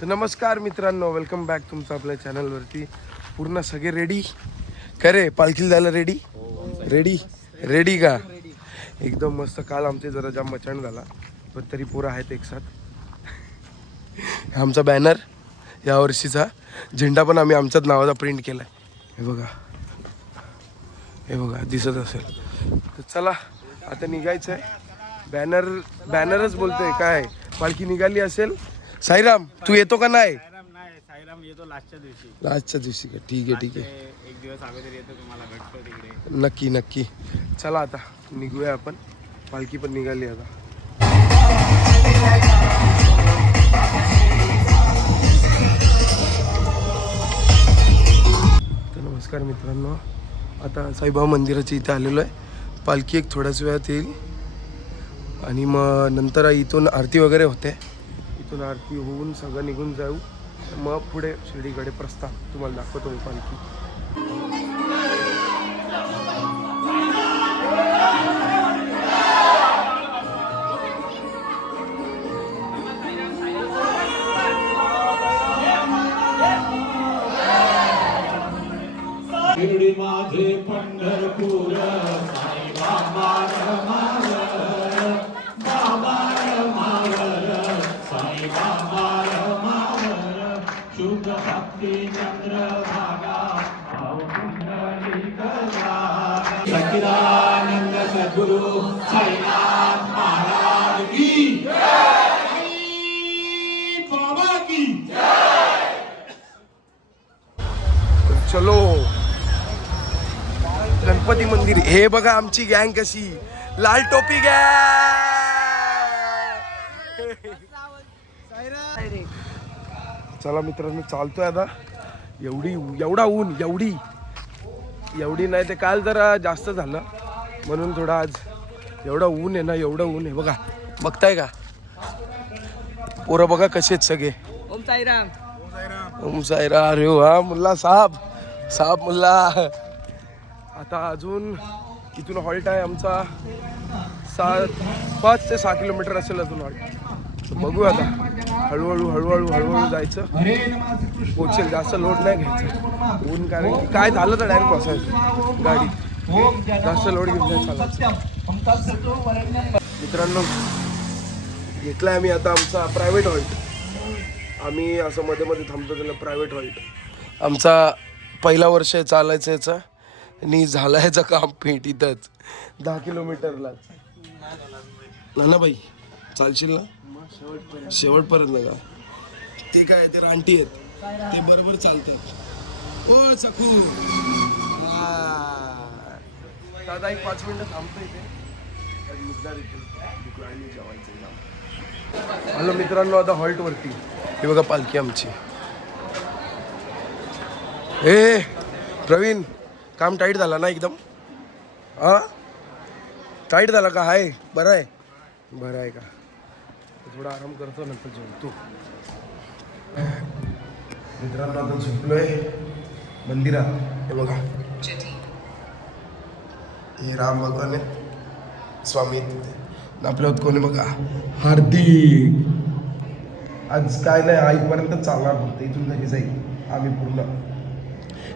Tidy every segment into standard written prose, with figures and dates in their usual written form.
तर नमस्कार मित्रांनो, वेलकम बॅक तुमचं आपल्या चॅनलवरती. पूर्ण सगळे रेडी करे पालखीला जायला? रेडी रेडी रेडी का? एकदम मस्त. काल आमचे जरा जाम मचाण झाला, पण तरी पोरं आहेत एक साथ. आमचा बॅनर या वर्षीचा झेंडा पण आम्ही आमच्याच नावाचा प्रिंट केलाय. हे बघा, हे बघा दिसत असेल. तर चला आता निघायचं आहे. बॅनरच बोलतोय काय, पालखी निघाली असेल. साईराम तू येतो का नाही? साईराम येतो लास्टच्या दिवशी का? ठीक आहे ठीक आहे, एक दिवस अगोदर येतो, तुम्हाला भेटतो तिकडे. नक्की नक्की. चला आता निघूया आपण. पालखी पण निघाली आता. तर नमस्कार मित्रांनो, आता साईबाबा मंदिराच्या इथे आलेलो आहे. पालखी एक थोड्याच वेळात येईल आणि मग नंतर इथून आरती वगैरे होते. इथून आरती होऊन सगळं निघून जाऊ, मग पुढे शिर्डीकडे प्रस्थान. तुम्हाला दाखवतो मी पालखी. शिर्डी माझे पंढरपूर, साई बाबा मावर, बाबा मावर, साई बाबा मावर, शुद्ध भक्ती चंद्रभागा, भाव पुंडलिक रागा. सच्चिदानंद सद्गुरु साईनाथ महाराज की जय, बाबा की जय. चलो गणपती मंदिर. हे बघा आमची गँग कशी, लाल टोपी गँग. चला मित्रांनो, चालतोय आता. एवढा ऊन, एवढी नाही ते काल जरा जास्त झालं म्हणून थोडा आज एवढा ऊन आहे ना, एवढं ऊन आहे. बघा, बघताय का पोरं? बघा कसे आहेत सगळे. ओम साईराम. ओम साईराम. अरे वा मुल्ला साहब मुल्ला. आता अजून इथून हॉल्ट आहे आमचा 5 ते 6 किलोमीटर असेल अजून हॉल्ट. बघू आता, हळूहळू जायचं. पोचेल, जास्त लोड नाही घ्यायचं. ऊन कारण की काय झालं तर डायरेक्ट बसायचं गाडीत. जास्त लोड घेऊन नाही चालायचं. मित्रांनो, घेतलाय आम्ही आता आमचा प्रायव्हेट हॉल्ट. आम्ही असं मध्ये मध्ये थांबतो, त्याला प्रायव्हेट हॉल्ट. आमचा पहिला वर्ष आहे चालायचं याचं, आणि झाला याचं काम पेटीतच 10 किलोमीटरलाच. ना बाई, चालशील ना शेवटपर्यंत का? ते काय, ते रानटी आहेत, ते बरोबर चालतात. ओ चकू दादा, एक 5 मिनिटं थांबतो इथे. हॅलो मित्रांनो, आता हॉल्ट वरती. हे बघा पालखी आमची. ए प्रवीण, काम टाईट झाला ना एकदम? हा, टाईट झाला का? हाय, बरं आहे का? थोडा आराम करतो, नंतर जेवतो. मित्रांनो, आता झोपलोय मंदिरात. हे बघा, हे राम भगवान आहे, स्वामी आपल्यात. कोणी बघा, हार्दिक. आज काय नाही, आईपर्यंत चालणार फक्त, इथून घरी जाईल आम्ही पूर्ण.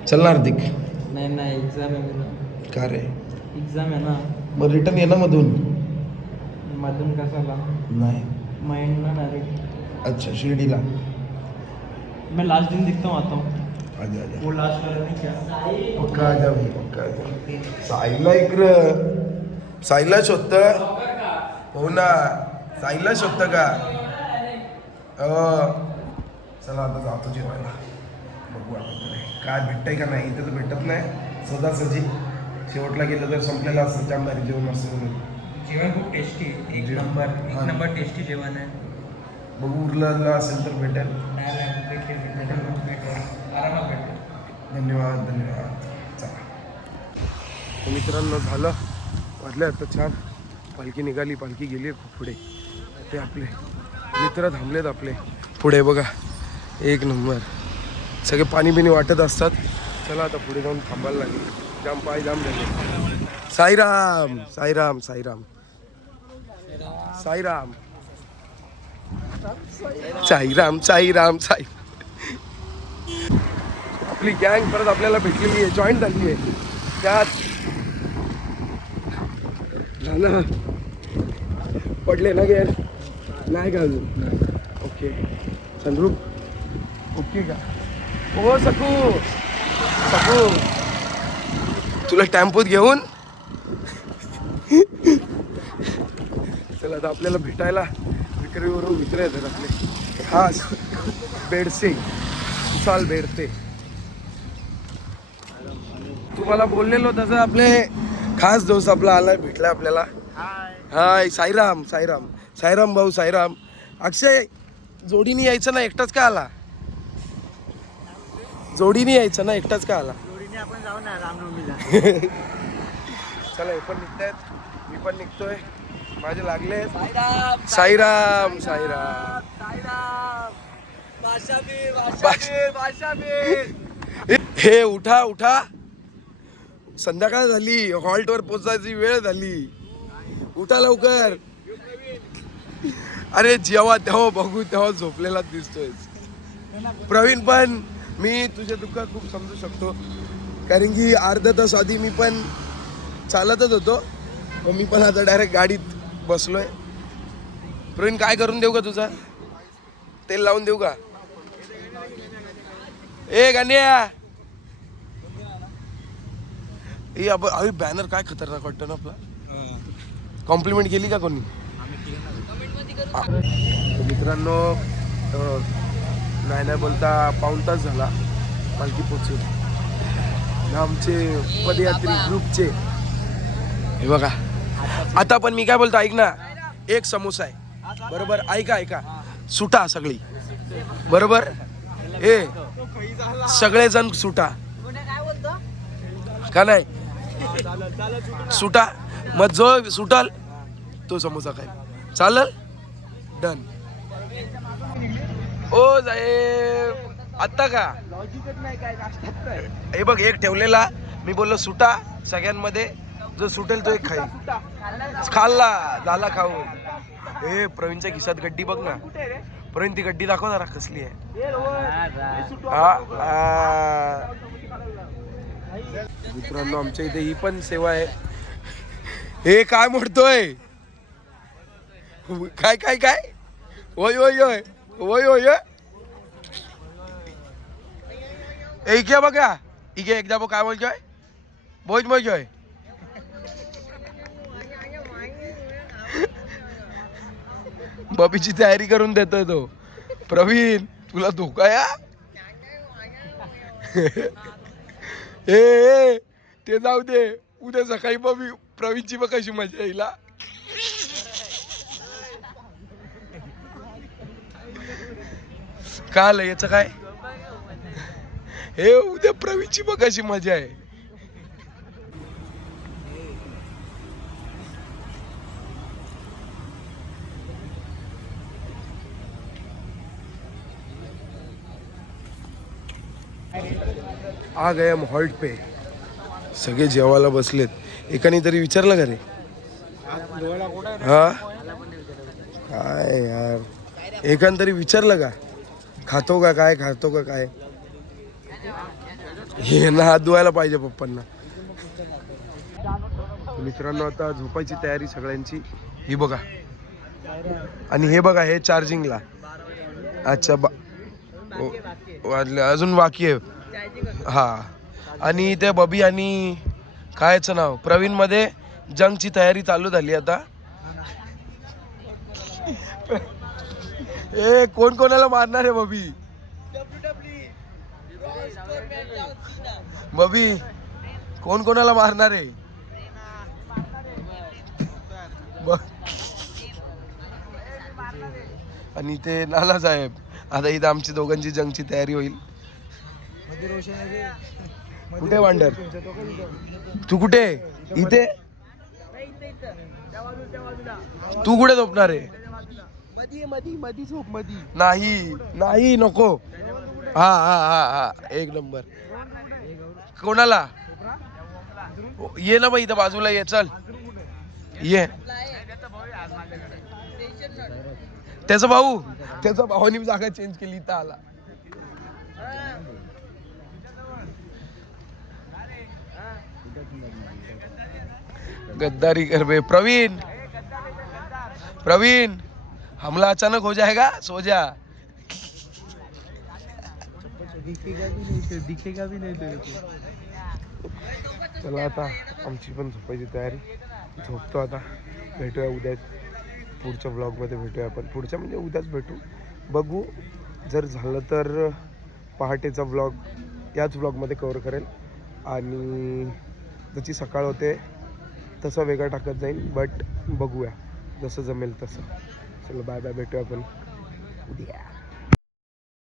चल ना हार्दिक. नाही एक्झाम आहे मेरा. का रे? एग्जाम आहे ना. मग रिटर्न ये ना मधून कशाला? नाही, माइंड ना डायरेक्ट. अच्छा, शिर्डीला. मैं लास्ट दिन दिखता हूँ, आता हूँ. आजा वो लास्ट वाला नहीं क्या? पक्का आजा भाई, पक्का आजा. साईला इकडं, साईला शोधतं हो ना, साईला शोधतं का? चला आता जातो जेवायला. बघू आता काय भेटतंय का नाही. इथे तर भेटत नाही सहजासहजी. शेवटला गेलं तर संपलेलं असतं, जामदारी जेवण असतं म्हणून. जेवण खूप टेस्टी, एक नंबर टेस्टी जेवण आहे. बघू, उरलं असेल तर भेटेल. आरामात भेटेल. धन्यवाद. चला मित्रांनो, झालं, वाजले आता छान. पालखी निघाली, पालखी गेली खूप पुढे. ते आपले मित्र थांबलेत आपले पुढे. बघा, एक नंबर. सगळे पाणी बिणी वाटत असतात. चला आता पुढे जाऊन थांबायला लागेल. जाम पाय जाम झाले. साईराम. साईराम साईराम साई. आपली गँग परत आपल्याला भेटलेली आहे, जॉईन झाली आहे. त्यात झालं पडले ना गेर नाही का अजून? ओके संद्रूप ओके का? ओ सकू सकू तुला टेम्पोत घेऊन चला आता आपल्याला भेटायला विक्रीवरून मित्र येतात आपले खास बेडसे विशाल बेडसे. तुम्हाला बोललेलो तसं आपले खास दोस्त आपला आलाय भेटला आपल्याला. हाय साईराम साईराम साईराम भाऊ साईराम. अक्षय जोडीने यायचं ना एकटाच का आला? जोडीने यायचं ना एकटाच का आला? आपण जाऊ ना रामनवमीला. चला हे पण निघतायत, मी पण निघतोय. माझे लागले साईराम साईराम. हे उठा उठा, संध्याकाळ झाली, हॉल्टवर पोचायची वेळ झाली. उठा लवकर. अरे जेव्हा तेव्हा बघू तेव्हा झोपलेला दिसतोय. प्रवीण पण मी तुझे दुःख खूप समजू शकतो, कारण की अर्धा तास आधी मी पण चालतच होतो, मी पण आता डायरेक्ट गाडीत बसलोय. प्रवीण काय करून देऊ का तुझा? तेल लावून देऊ का? ए गाण्या अरे बॅनर काय खतरनाक वाटतं ना आपला. कॉम्प्लिमेंट केली का कोणी? मित्रांनो नाही बोलता पाऊण तास झाला पालखी पोचून. आमचे पदयात्री ग्रुपचे हे बघा. आता पण मी काय बोलतो ऐक ना, एक समोसा आहे बरोबर, ऐका ऐका, सुटा सगळी बरोबर. ए सगळेजण सुटा का नाही? सुटा, मग जो सुटाल तो समोसा खाईल. चालेल? डन. ओ साहेब आत्ता का? हे बघ एक ठेवलेला, मी बोललो सुटा सगळ्यांमध्ये, जो सुटेल तो एक खाईल. खाल्ला झाला खाऊन. ए प्रवीणच्या खिशात गड्डी बघ ना. प्रवीण ती गड्डी दाखव जरा कसली आहे. मित्रांनो आमच्या इथे ही पण सेवा आहे. हे काय म्हणतोय? काय काय काय? ओय ओय ओय ओय ओय. इके बघा इके एकदा बघ काय बोलतोय. बोज बोलतोय. बबीची तयारी करून देतोय तो. प्रवीण तुला धोका या. ए ते जाऊ दे, उद्या सकाळी बबी प्रवीणची बघ कशी मजा येईल. काय आलं याच काय? हे उद्या प्रवीणची बघ कशी मजा आहे. आ गए हम हॉल्ट पे. सगळे जेवायला बसलेत. एकाने तरी विचारलं का रे? हा काय यार, एकाने तरी विचारलं का खातो का काय, खातो का काय? हे ना हात धुवायला पाहिजे पप्पांना. मित्रांनो आता झोपायची तयारी सगळ्यांची. ही बघा, आणि हे बघा हे चार्जिंगला. अच्छा वाजले अजून बाकी आहे. हा आणि ते बबी आणि कायचं नाव प्रवीण मध्ये जंगची तयारी चालू झाली आता. ए कोण कोणाला मारणार आहे बबी? बबी कोण कोणाला मारणार आहे? आणि ते नाना साहेब. आता इथं आमची दोघांची जंगची तयारी होईल. कुठे वांडर? तू कुठे? इथे? तू कुठे झोपणार आहे? नाही नाही नको. हा हा हा हा एक नंबर. कोणाला? ये ना बाई इथं बाजूला ये. चल ये. त्याचा भाऊ, त्याचा भावानी जागा चेंज केली, इथं आला. गद्दारी कर बे. प्रवीण, प्रवीण, हमला अचानक हो जाएगा, सो जा. दिखेगा भी नहीं तेरे को. चला आता आमची पण झोपायची तयारी. झोपतो आता. भेटूया उद्या पुढच्या व्लॉगमध्ये भेटूया आपण. पुढच्या म्हणजे उद्याच भेटू. बघू, जर झालं तर पहाटेचा व्लॉग याच व्लॉगमध्ये कवर करेल आणि जशी सकाळ होते तसं वेगळा टाकत जाईल. बट बघूया जसं जमेल तसं. चलो बाय बाय, भेटूया आपण उद्या.